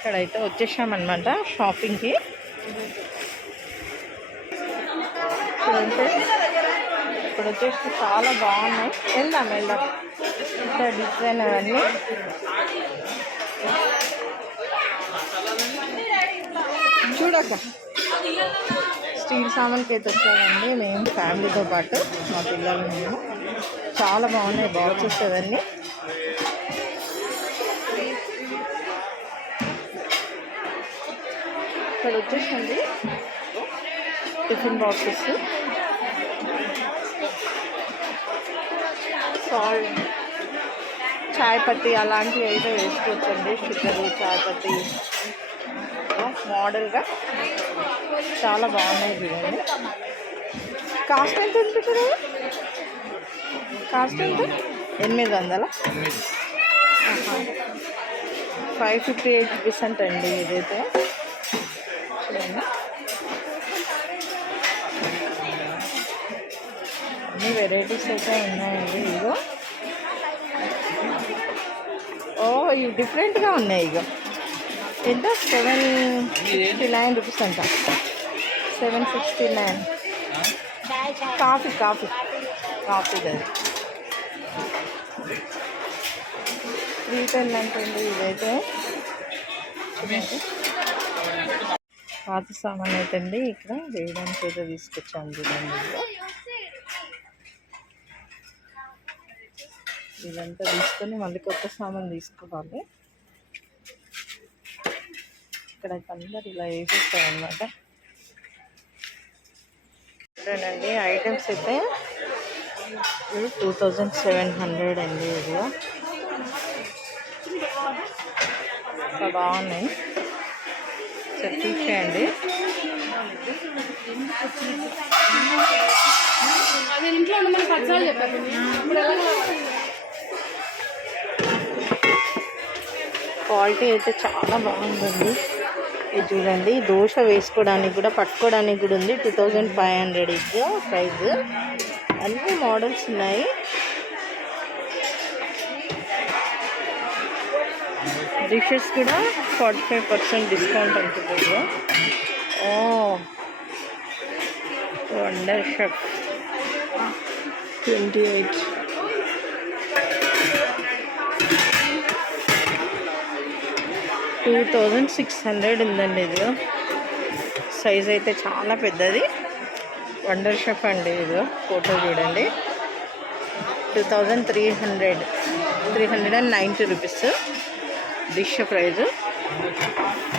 ఇక్కడైతే వచ్చేసామన్నమాట షాపింగ్కి. ఇప్పుడు వచ్చేసి చాలా బాగున్నాయి. వెళ్దాం ఇంత డిజైన్ అవన్నీ. చూడక స్టీల్ సామాన్కి అయితే వచ్చామండి మేము ఫ్యామిలీతో పాటు, మా పిల్లలు మేము. చాలా బాగున్నాయి బాక్సెస్ అవన్నీ. ఇక్కడ వచ్చేసండి టిఫిన్ బాక్సెస్, సాల్ట్, చాయ్ పత్తి అలాంటివి అయితే వేసుకోవచ్చండి. షుగరు, చాయ్ పత్తి మోడల్గా చాలా బాగున్నాయి చూడండి. కాస్ట్ ఎంత ఉంటుంది? కాస్ట్ ఎంత? 800. 558 రూపీస్ అంటండి ఇదైతే. చూడండి అన్ని వెరైటీస్ అయితే ఉన్నాయండి. ఇగో ఇవి డిఫరెంట్గా ఉన్నాయి. ఇగో ఎంత? 759 రూపీస్ అంట. 769. కాఫీ అది 310 అంటండి ఇదైతే. పాత సామాన్ అయితే అండి ఇక్కడ వేయడానికి అయితే తీసుకొచ్చాను చూడండి. ఇదంతా తీసుకొని మళ్ళీ కొత్త సామాన్ తీసుకోవాలి. ఇక్కడ అందరు ఇలా వేసేస్తారనమాట. చూడండి ఐటమ్స్ అయితే 2700 అండి. ఇదిగా బాగున్నాయి. సరే చూసేయండి. క్వాలిటీ అయితే చాలా బాగుందండి. ఇది చూడండి, దోశ వేసుకోవడానికి కూడా పట్టుకోవడానికి కూడా ఉంది. 2500 ఇది ప్రైస్. అన్ని మోడల్స్ ఉన్నాయి. డిషెస్ కూడా 45% డిస్కౌంట్ ఉంటుంది. Wonder chef 28. $2600 ఉందండి. ఇది సైజ్ అయితే చాలా పెద్దది. వండర్ షెఫ్ అండి. ఇది ఫోటో చూడండి. 390 రూపీస్ డిష్ ప్రైజ్.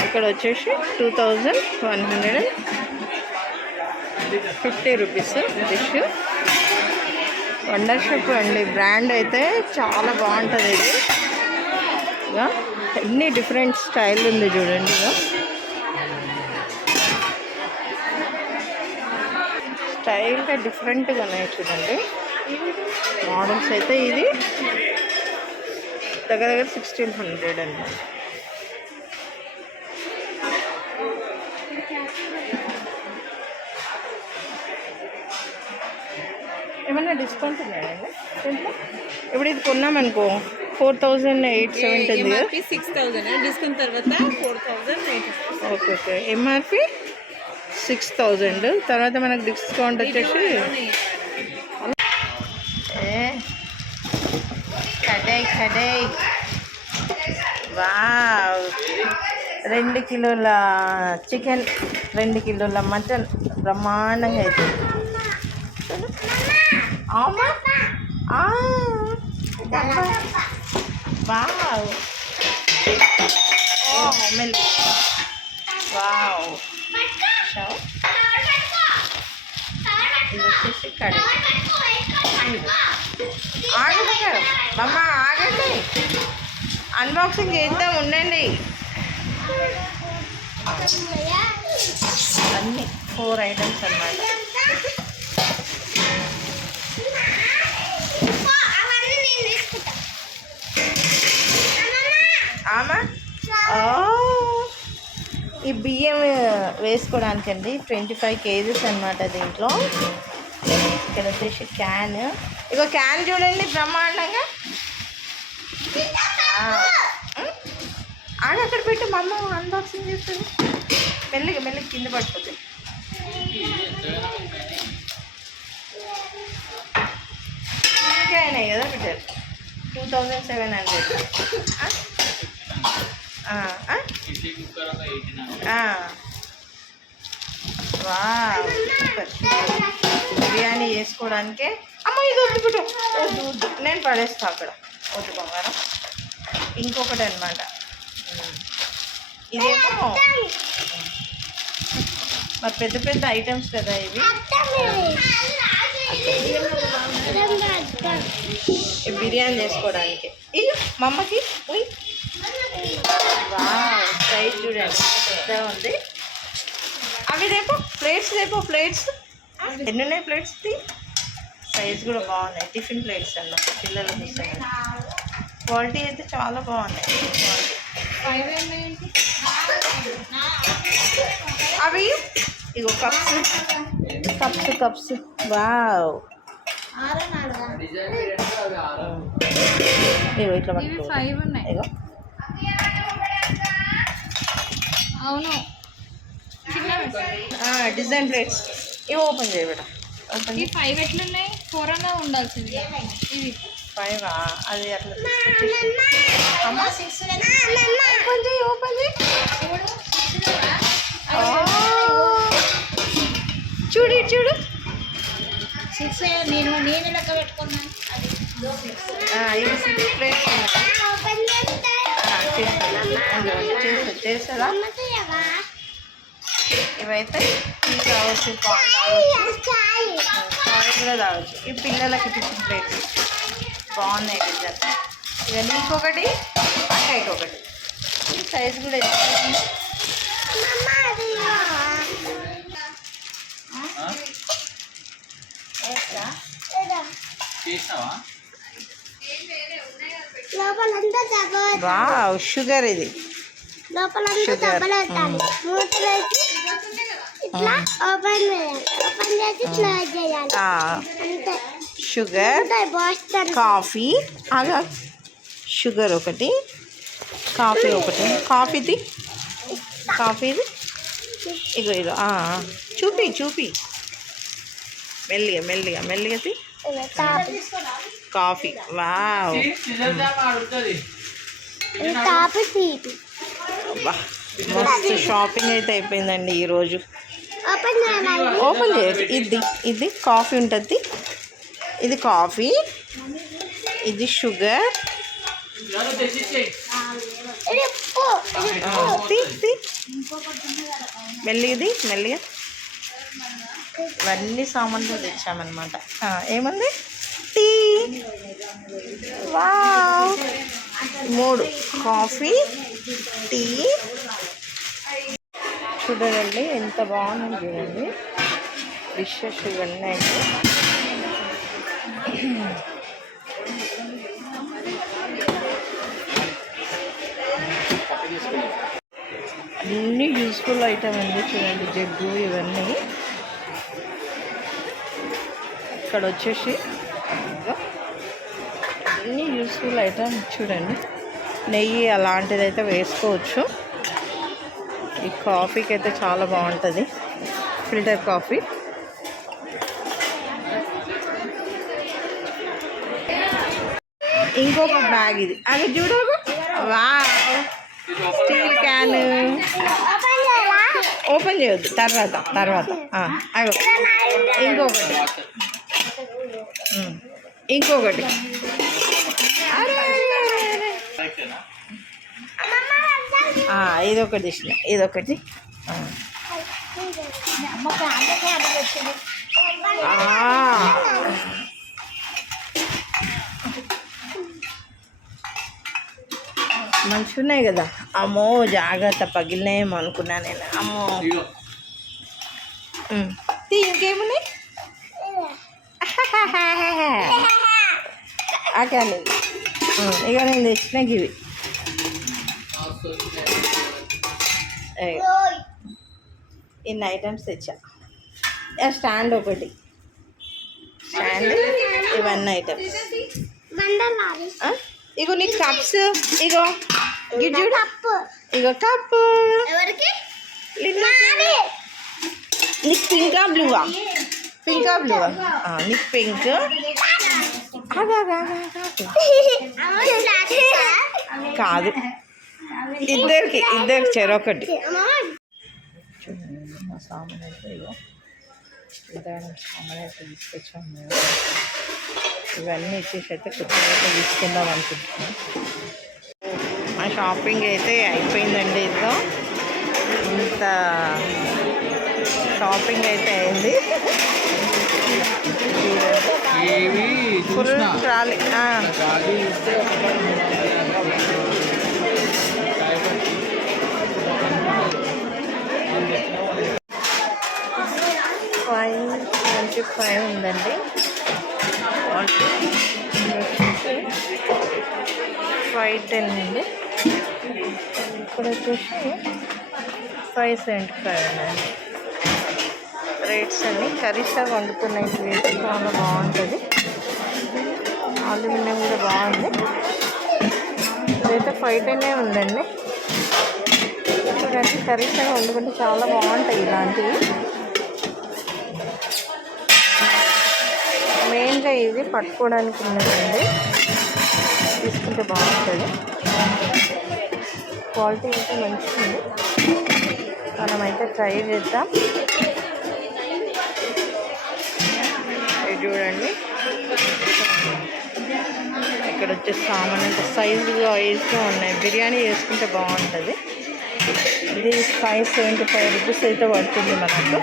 ఇక్కడ వచ్చేసి 2150 రూపీస్ డిష్. వండర్ షెఫ్ అండి బ్రాండ్ అయితే చాలా బాగుంటుంది. ఇది ఇక ఎన్ని డిఫరెంట్ స్టైల్ ఉంది చూడండి. ఇక స్టైల్గా డిఫరెంట్గా ఉన్నాయి చూడండి మోడల్స్ అయితే. ఇది దగ్గర 1600 అండి. ఏమన్నా డిస్కౌంట్ ఉన్నాయండి దీంట్లో? ఇప్పుడు ఇది కొన్నామనుకో 4870 ఉంది. 6000 డిస్కౌంట్ తర్వాత 4800. ఓకే. ఎంఆర్పి 6000 తర్వాత మనకు డిస్కౌంట్ వచ్చేసి కడాయి. వావ్, 2 కిలోల చికెన్, 2 కిలోల మటన్ బ్రహ్మాండంగా అవుతుంది. Wow, milk. వావ్, ఇది వచ్చేసి కడాయి. ఆగండి అమ్మ, ఆగండి, అన్బాక్సింగ్ చేద్దాం, ఉండండి. అన్నీ 4 ఐటమ్స్ అన్నమాట. ఈ బియ్యం వేసుకోవడానికండి 25 kgs అన్నమాట దీంట్లో. ఇక్కడ వచ్చేసి క్యాన్. ఇగో క్యాన్ చూడండి బ్రహ్మాండంగా. ఆగా అక్కడ పెట్టు, మా అమ్మ అన్బాక్సింగ్ చేస్తుంది. మెల్లిగా మెల్లిగా కింద పడిపోతుంది. ఇంకా అయినాయి కదా బిడ్డలు 2700. బిర్యానీ చేసుకోవడానికే. అమ్మ ఇది వద్దు బిడ్డ, వద్దు వద్దు, నేను పడేస్తా అక్కడ, వద్దు బంగారం. ఇంకొకటి అనమాట, ఇదేమో మరి పెద్ద పెద్ద ఐటమ్స్ కదా ఇవి. బిర్యానీ చేసుకోవడానికి ఇవి మా అమ్మకి. సైజ్ చూడండి పెద్దగా ఉంది. అవి రేపు ప్లేట్స్ ఎన్ని ఉన్నాయి ప్లేట్స్? సైజ్ కూడా బాగున్నాయి, టిఫిన్ ప్లేట్స్ అన్నమాట పిల్లలకు ఇస్తాయి. క్వాలిటీ అయితే చాలా బాగున్నాయి. అవి ఇగో కప్స్ వావ్. ఇగో ఇట్లా ఇగో అవును డిజైన్ ప్లేట్స్. ఇవి ఓపెన్ చేయబెడ, ఓపెన్ 5 ఎట్లున్నాయి? 4 అన్నా ఉండాల్సింది. ఇది 5 అది అట్లా ఓపెన్ చేయి. చూడు 6 నేను లెక్క పెట్టుకున్నాను. ఇవి 6 ప్లేట్స్ చేస్తారా? ఇవైతే టీ తాగొచ్చు, పాలు కూడా తాగొచ్చు. ఈ పిల్లలకి టిఫిన్ ప్లేట్స్ బాగున్నాయి డిజైన్. ఇక నీకొకటి అక్కడికి ఒకటి. ఈ సైజ్ కూడా వావ్. షుగర్ ఇది షుగర్. Sugar, coffee. షుగర్ ఒకటి, కాఫీ ఒకటి. కాఫీది ఇగో చూపి మెల్లిగా కాఫీ. వావ్. మస్తు షాపింగ్ అయితే అయిపోయిందండి ఈరోజు. ఓపెన్ చేయొచ్చు. ఇది కాఫీ ఉంటుంది, ఇది కాఫీ, ఇది షుగర్. మెల్లిగా ఇవన్నీ సామాన్లు తెచ్చామన్నమాట. ఏముంది? టీ. వావ్. 3 coffee, tea. చూడండి ఎంత బాగుంది చూడండి. డిషెస్ ఇవన్నీ అయితే అన్నీ యూస్ఫుల్ ఐటమ్ అండి. చూడండి జగ్గు ఇవన్నీ. ఇక్కడ వచ్చేసి అన్నీ యూస్ఫుల్ ఐటమ్. చూడండి నెయ్యి అలాంటిది అయితే వేసుకోవచ్చు. ఈ కాఫీకి అయితే చాలా బాగుంటుంది, ఫిల్టర్ కాఫీ. ఇంకొక బ్యాగ్ ఇది, అది చూడు. వావ్. Steel can. ఓపెన్ చేయొద్దు, తర్వాత అగో ఇంకొకటి. ఇదొకటి తీసిన, ఇదొకటి. మంచిగా ఉన్నాయి కదా. అమ్మో జాగ్రత్త, పగిలినాయేమో అనుకున్నా నేను. అమ్మో ఇంకేమున్నాయి? కానీ ఇక నేను తెచ్చిన ఇవి. ఇన్ని ఐటమ్స్ తెచ్చా. స్టాండ్ ఒకటి, ఇవన్నీ ఐటమ్స్. ఇగో నీ కప్స్, ఇగో గిట్ చూడు ఇగో కప్పు ఎవరికి నీకు పింకా బ్లూవా పింకా బ్లూవా నీకు పింక్ కాదు ఇద్దరికి చెరొకటి చూడండి మా సామాన్ అయితే ఇగో ఉదాహరణ సామాన్ అయితే తీసుకొచ్చాము మేము ఇవన్నీ ఇచ్చేసి అయితే కొత్తగా అయితే తీసుకుందాం అనుకుంటున్నాం మా షాపింగ్ అయితే అయిపోయిందండి ఇదో ఇంత షాపింగ్ అయితే అయింది ఫుల్ ట్రాలీ $5.25 ఉందండి 510 అండి ఇక్కడ వచ్చేసి 575 అండి రేట్స్ అన్ని కర్రీస్గా వండుతున్నాయి ప్లేట్ చాలా బాగుంటుంది అల్యూమినియం కూడా బాగుంది ఇదైతే 510 ఉందండి చూడండి కర్రీస్గా వండుకుంటే చాలా బాగుంటాయి ఇలాంటివి మెయిన్గా ఇది పట్టుకోవడానికి ఉన్నదండి తీసుకుంటే బాగుంటుంది క్వాలిటీ అయితే మంచిది మనమైతే ట్రై చేద్దాం ఇది చూడండి ఇక్కడ వచ్చే సామాన్ అంటే సైజుగా ఉన్నాయి బిర్యానీ చేసుకుంటే బాగుంటుంది ఇది 575 రూపీస్ అయితే పడుతుంది మనకు